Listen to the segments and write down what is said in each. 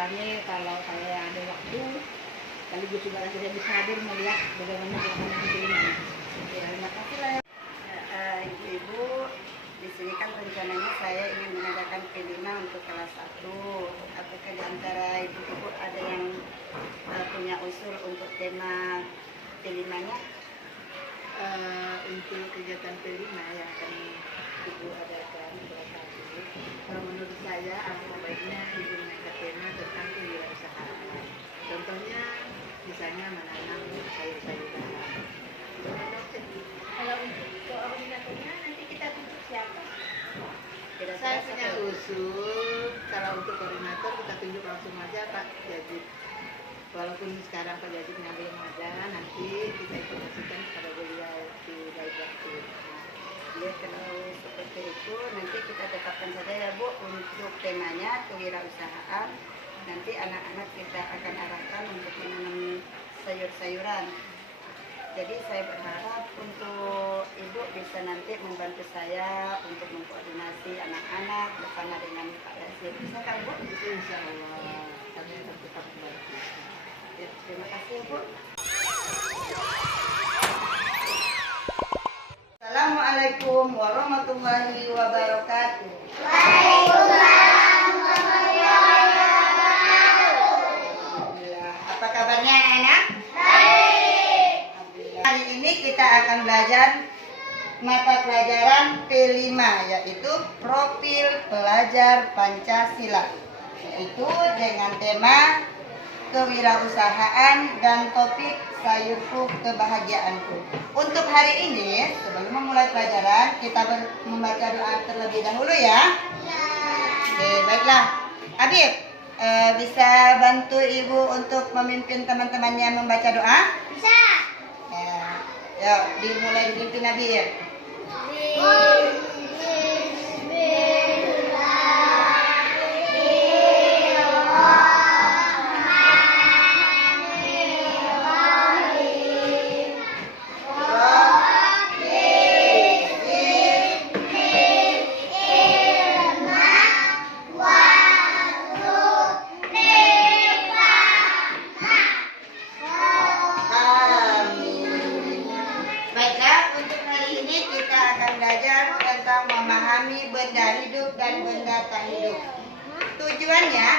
ulangi kalau saya ada waktu, sekaligus juga saya bisa hadir melihat bagaimana pelaksanaan kelima. Ya, terima kasih lah. Ibu-ibu, di sini kan rencananya saya ingin mengadakan kelima untuk kelas 1. Apakah di antara ibu-ibu ada yang punya usul untuk tema kelimanya? Untuk kegiatan kelima yang akan Ibu adakan kelas 1, kalau menurut saya alangkah baiknya Ibu mengangkat tema tentang kewirausahaan. Contohnya misalnya menanam sayur-sayuran. Kalau untuk koordinatornya nanti kita tunjuk siapa? Saya punya usul, kalau untuk koordinator kita tunjuk langsung aja Pak Jajib. Walaupun sekarang Pak Jajibnya belum ada, nanti kita informasikan kepada beliau di baik waktu. Ya, kalau seperti itu nanti kita tetapkan saja ya Bu untuk temanya kewirausahaan. Nanti anak-anak kita akan arahkan untuk menanam sayur-sayuran. Jadi saya berharap untuk Ibu bisa nanti membantu saya untuk mengkoordinasi anak-anak bersama dengan Pak Yazid. Bisa kan Bu? Insya Allah kami akan tetap membantu. Ya, terima kasih Bu. Assalamualaikum warahmatullahi wabarakatuh. Waalaikumsalam warahmatullahi wabarakatuh. Apa kabarnya anak-anak? Baik. Hari ini kita akan belajar mata pelajaran P5, yaitu Profil Pelajar Pancasila, yaitu dengan tema kewirausahaan dan topik sayurku kebahagiaanku. Untuk hari ini, sebelum memulai pelajaran, kita membaca doa terlebih dahulu ya. Oke, baiklah. Habib, bisa bantu Ibu untuk memimpin teman-temannya membaca doa? Bisa. Ya, yuk dimulai dipimpin Habib. Tentang memahami benda hidup dan benda tak hidup. Tujuannya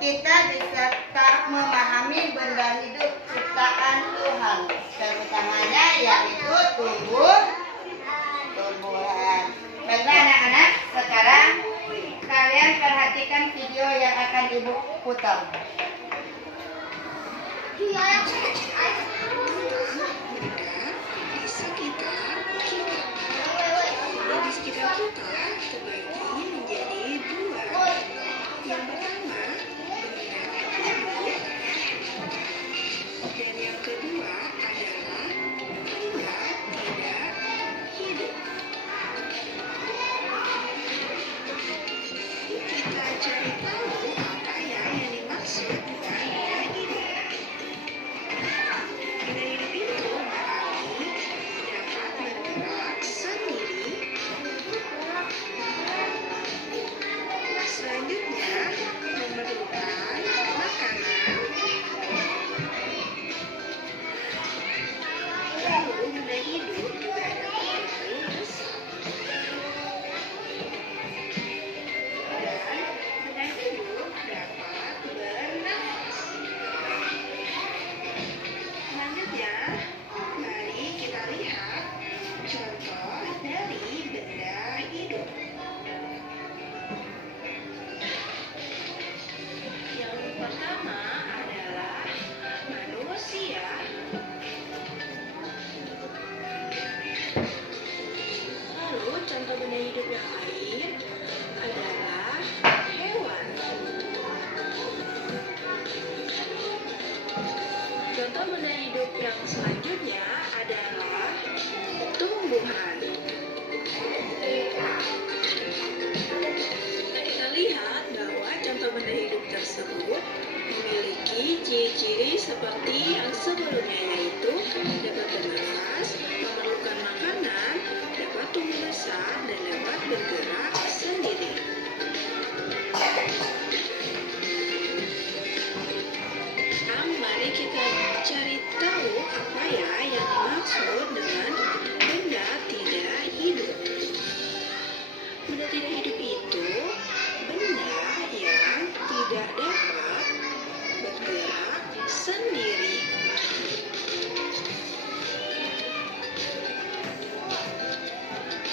kita bisa tak memahami benda hidup ciptaan Tuhan, terutamanya yaitu tumbuhan. Baiklah anak-anak, sekarang kalian perhatikan video yang akan Ibu putar. Di sekitar kita terbagi menjadi dua. Yang pertama, benda hidup, dan yang kedua adalah benda tidak hidup. Kita cari tahu apa yang dimaksud dengan benda hidup. Benda hidup itu berarti dapat bergerak sendiri. Selanjutnya, memerlukan makanan. Lalu, benda hidup juga dapat bertelur besar. Dan benda hidup dapat bernafas. Selanjutnya, mari kita lihat contoh dari benda hidup. Yang pertama adalah manusia. Lalu contoh benda hidup yang lain adalah hewan. Contoh benda hidup yang selanjutnya adalah tumbuhan. Kita lihat bahwa contoh benda hidup tersebut memiliki ciri-ciri seperti yang sebelumnya, yaitu dapat bernafas, memerlukan makanan, dapat tumbuh besar, dan dapat bergerak sendiri. Mari kita cari tahu apa ya yang dimaksud dengan benda tidak hidup. Benda tidak hidup itu benda yang tidak dapat bergerak sendiri.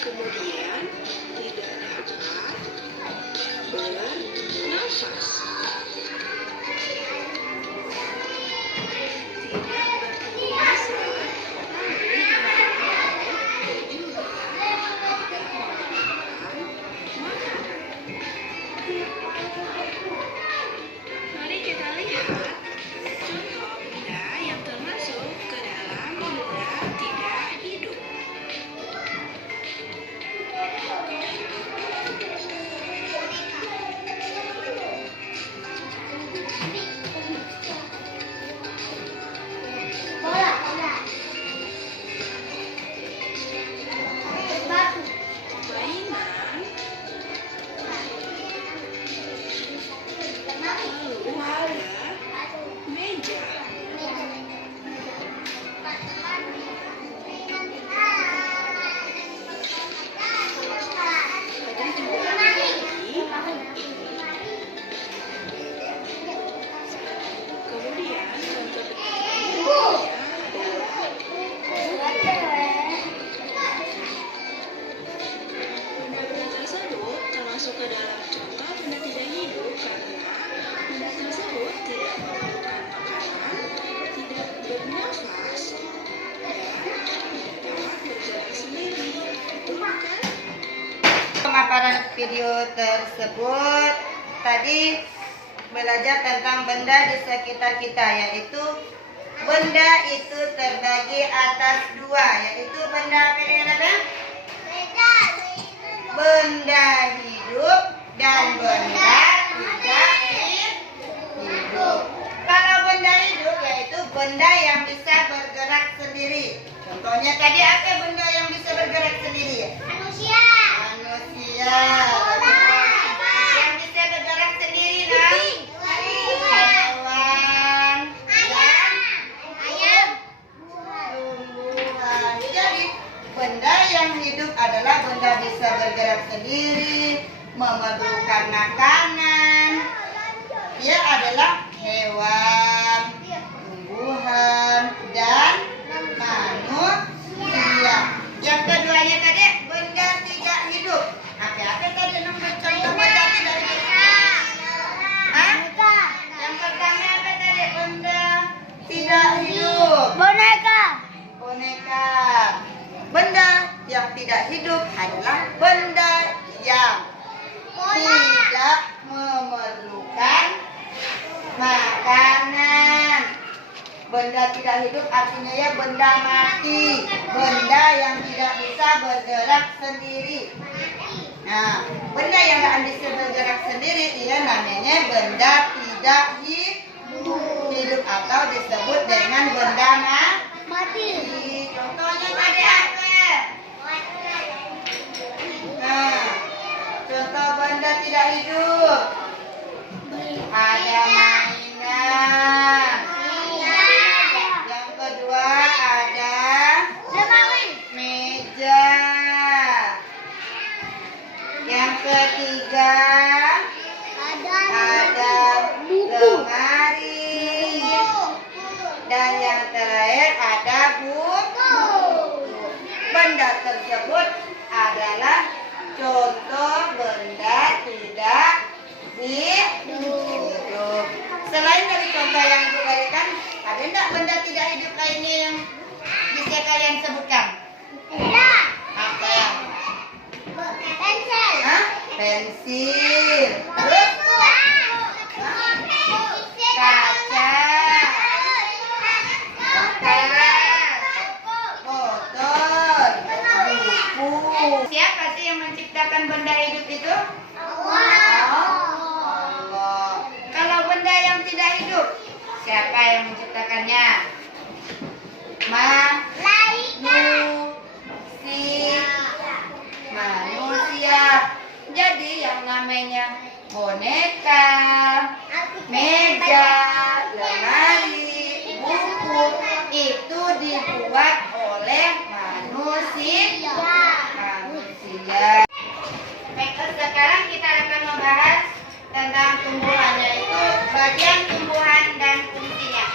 Kemudian tidak dapat bernafas. Tidak bertubuh besar, namun juga tidak memakan makanan. Mari kita lihat contoh benda yang termasuk ke dalam benda tidak hidup. Mainan, lalu ada meja. Ada juga lagi ini. Kemudian contoh berikutnya adalah benda-benda tersebut termasuk ke dalam contoh benda tidak hidup karena benda tersebut tidak memerlukan makanan, tidak bernafas, dan tidak dapat bergerak sendiri. Betul bukan? Pemaparan video tersebut tadi belajar tentang benda di sekitar kita, yaitu benda itu terbagi atas dua, yaitu benda apa dengan apa? Benda hidup dan benda tidak hidup. Kalau benda hidup yaitu benda yang bisa bergerak sendiri. Contohnya tadi apa benda yang bisa bergerak sendiri? Manusia. Yang bisa bergerak sendiri, nah? Hewan dan tumbuhan. Jadi benda yang hidup adalah benda bisa bergerak sendiri, memerlukan makanan. Dia adalah hewan, tumbuhan, dan manusia. Yang keduanya tadi benda tidak hidup. Apa tadi nomor contoh benda tidak hidup? Hah? Yang pertama apa tadi benda tidak hidup? Boneka. Benda yang tidak hidup adalah benda yang tidak memerlukan makanan. Benda tidak hidup artinya ya benda mati, benda yang tidak bisa bergerak sendiri. Nah, benda yang tidak bisa bergerak sendiri ia namanya benda tidak hidup atau disebut dengan benda mati. Contohnya tadi apa? Nah, contoh benda tidak hidup ada mainan. Yang kedua ada meja. Yang ketiga ada lemari. Dan yang terakhir ada buku. Benda tersebut adalah contoh benda tidak hidup. Selain dari contoh yang Ibu berikan, ada enggak benda tidak hidup lainnya yang bisa kalian sebutkan? Apa ya? Pensil. Hah? Pensil. Terus? Kaca. Motor. Buku. Siapa sih yang menciptakan benda hidup itu? Allah. Kalau benda yang tidak hidup, siapa yang menciptakannya? Manusia. Jadi yang namanya boneka, meja, lemari, sekarang kita akan membahas tentang tumbuhan, yaitu bagian tumbuhan dan fungsinya.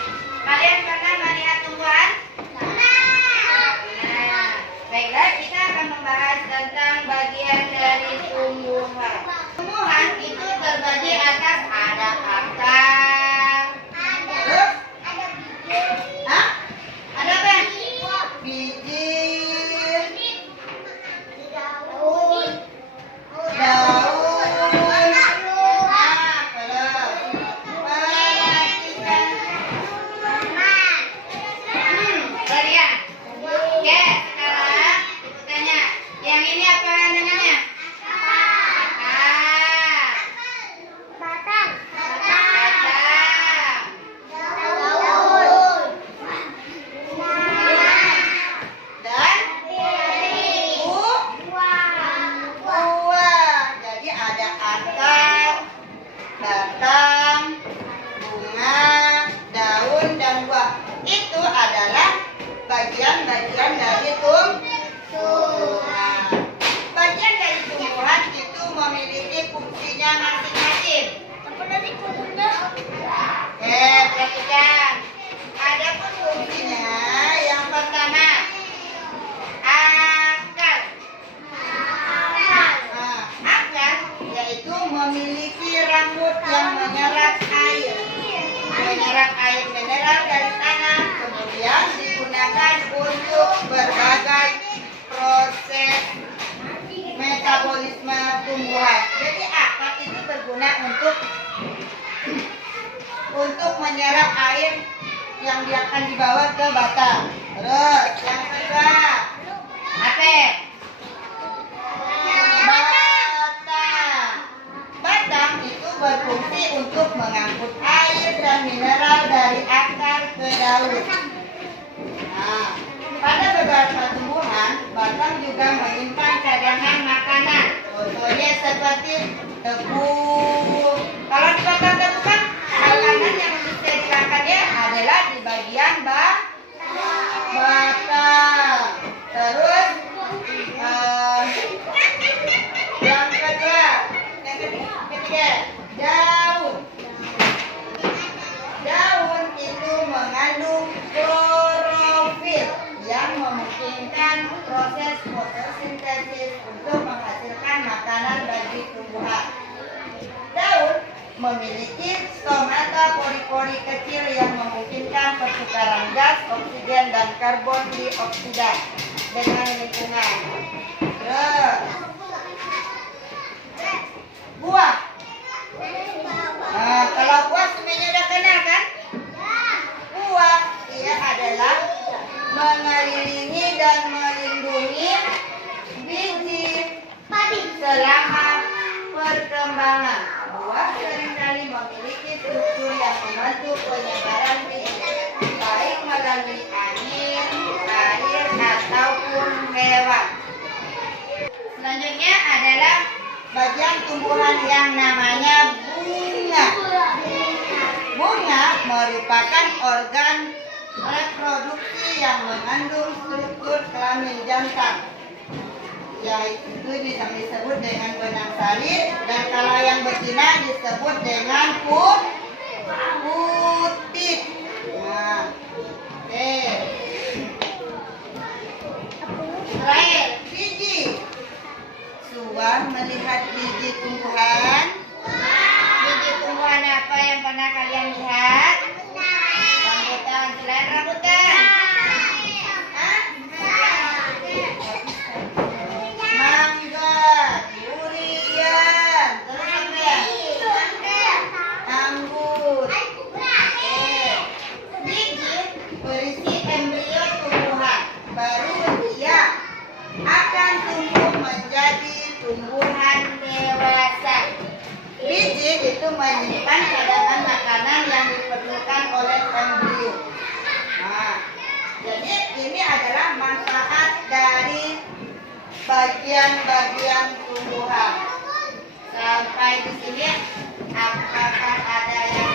Kalian pernah melihat tumbuhan? Nah, baiklah, kita akan membahas tentang bagian dari tumbuhan. Tumbuhan itu terbagi atas ada akar. Hah? Ada apa? Biji, daun, Kalian. Oke, sekarang ibu tanya, yang ini apa namanya? Akar. Batang. dan buah. Jadi ada akar, batang, bunga, daun, dan buah. Itu adalah bagian-bagian dari tumbuhan. Bagian dari tumbuhan itu memiliki fungsinya masing-masing. Perhatikan. Ada pun fungsinya. Yang pertama, akar. Nah, akar yaitu memiliki rambut yang menyerap air. Menyerap air mineral dari tanah, kemudian digunakan untuk berbagai proses metabolisme tumbuhan. Jadi akar itu berguna untuk menyerap air yang akan dibawa ke batang. Terus yang kedua, Apa? batang. Batang itu berfungsi untuk mengangkut air dan mineral dari akar ke daun. Nah, pada beberapa tumbuhan, batang juga menyimpan cadangan makanan. Contohnya seperti tebu. Kalau di batang tebu kan makanan yang bisa dimakannya adalah di bagian batang. Terus yang ketiga, daun. Daun itu mengandung klorofil yang memungkinkan proses fotosintesis untuk menghasilkan makanan bagi tumbuhan. Daun memiliki stomata pori-pori kecil yang memungkinkan pertukaran gas, oksigen, dan karbon dioksida dengan lingkungan. Terus, buah. Nah, kalau buah semuanya udah kenal kan? Buah dia adalah mengelilingi dan melindungi biji selama perkembangan. Buah seringkali memiliki struktur yang membantu penyebaran biji, baik melalui angin, air, ataupun hewan. Selanjutnya adalah Bagian tumbuhan yang namanya bunga. Bunga merupakan organ reproduksi yang mengandung struktur kelamin jantan, yaitu disebut dengan benang salin, dan kalau yang betina disebut dengan putik. Nah, terakhir, biji. Suah melihat biji tumbuhan. biji tumbuhan apa yang pernah kalian lihat? Rambutan. Selain rambutan, Hah? Mangga, durian, terus apa ya? Anggur. Biji berisi embrio tumbuhan. Baru dia akan tumbuh menjadi tumbuhan dewasa. Biji itu menyimpan cadangan makanan yang diperlukan oleh embrio. Nah, jadi ini adalah manfaat dari bagian-bagian tumbuhan. Sampai di sini, apakah ada yang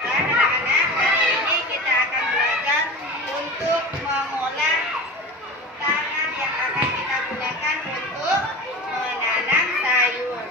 anak-anak? Hari ini kita akan belajar untuk mengolah tanah yang akan kita gunakan untuk menanam sayur.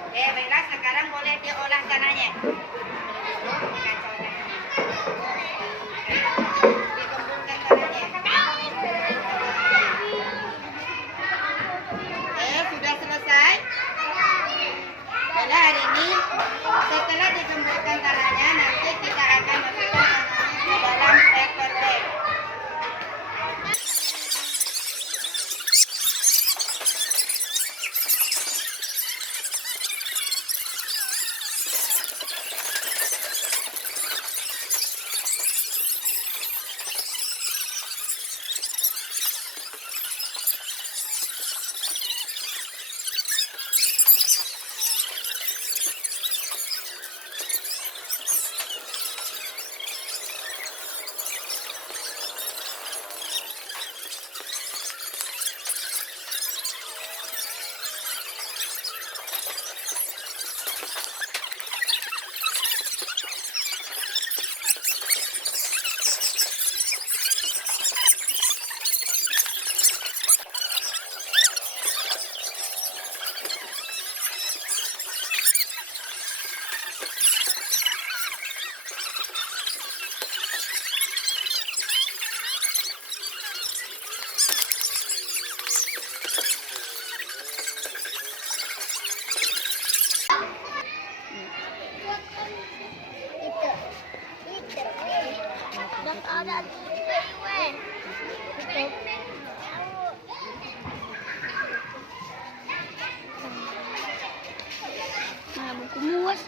Buku muas.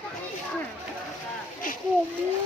Buku muas.